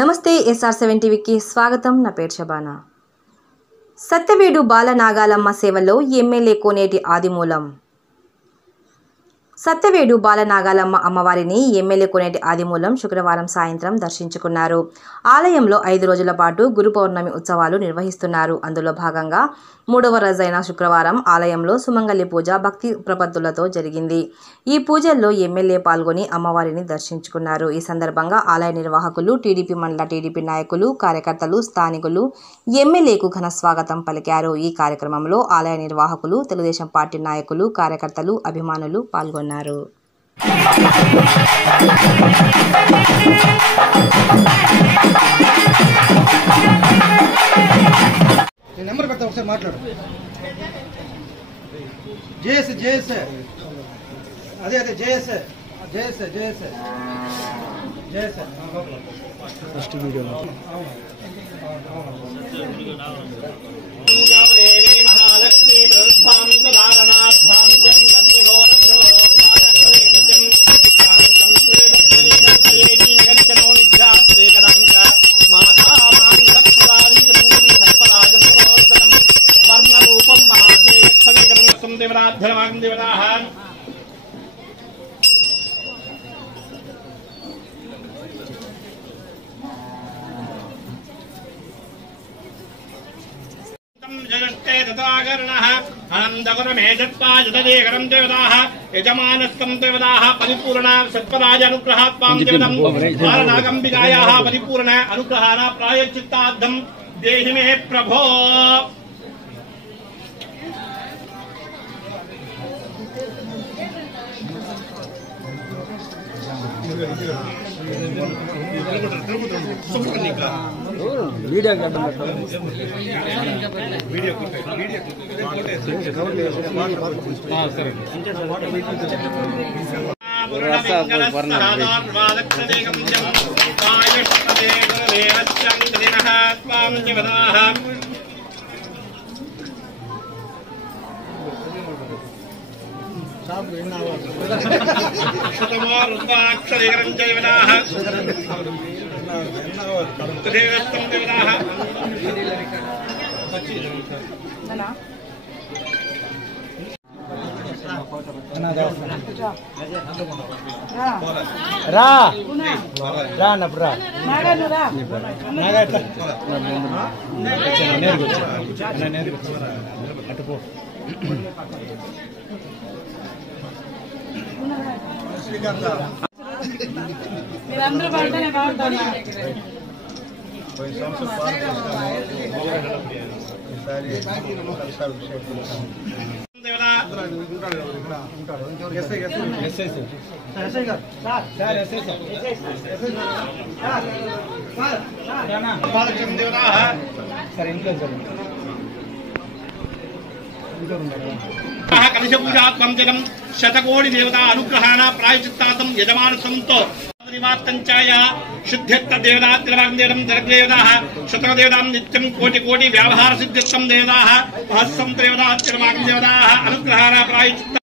నమస్తే SR7 టీవీకి స్వాగతం. నా పేరు శబానా. సత్యవేడు బాలనాగాలమ్మ సేవలో ఎమ్మెల్యే కోనేటి ఆదిమూలం. సత్యవేడు బాలనాగాలమ్మ అమ్మవారిని ఎమ్మెల్యే కోనేటి ఆదిమూలం శుక్రవారం సాయంత్రం దర్శించుకున్నారు. ఆలయంలో 5 రోజుల పాటు గురు పౌర్ణమి ఉత్సవాలు నిర్వహిస్తున్నారు. అందులో భాగంగా 3వ రోజైన శుక్రవారం ఆలయంలో సుమంగళి పూజ భక్తి ప్రపత్తులతో జరిగింది. ఈ పూజల్లో ఎమ్మెల్యే పాల్గొని అమ్మవారిని దర్శించుకున్నారు. ఈ సందర్భంగా ఆలయ నిర్వాహకులు, టీడీపీ మండల టీడీపీ నాయకులు, కార్యకర్తలు, స్థానికులు ఎమ్మెల్యేకు ఘన స్వాగతం పలికారు. ఈ కార్యక్రమంలో ఆలయ నిర్వాహకులు, తెలుగుదేశం పార్టీ నాయకులు, కార్యకర్తలు, అభిమానులు పాల్గొన్నారు. నెంబర్ పెడతా ఒకసారి మాట్లాడు. జేఎస్ జేఎస్ అదే అదే జేఎస్ జేఎస్ జేఎస్ జేఎస్ ఫస్ట్ వీడియో మహాలక్ష్మి ప్రధాం ధారణాభాం जगत्ते तथाकर्णः अनन्दगुरमेजत्पाय तदेकरं देवताः यजमानस्तं देवताः परिपूर्ण सत्पराज अनुग्रहात्मां देवतं बालनागम्बिकायाः परिपूर्ण अनुग्रहाण प्रायश्चित्तार्थं देहि मे प्रभो. మీరందరూ బాగుంటేనే బాగుంటారు. कलशपूजात्मं जगं शतकोटि देवता अनुग्रहाण प्रायश्चित्तार्थं यजमानसंतो निवार्तञ्चाय शुद्ध्यत्त देवतात्रिवाग्देवं जगदेवताः शतदेवतां नित्यं कोटि कोटि व्यावहार सिद्ध्यत्तं देवताः महस्सं देवतात्रिवाग्देवताः अनुग्रहाण प्रायश्चित्त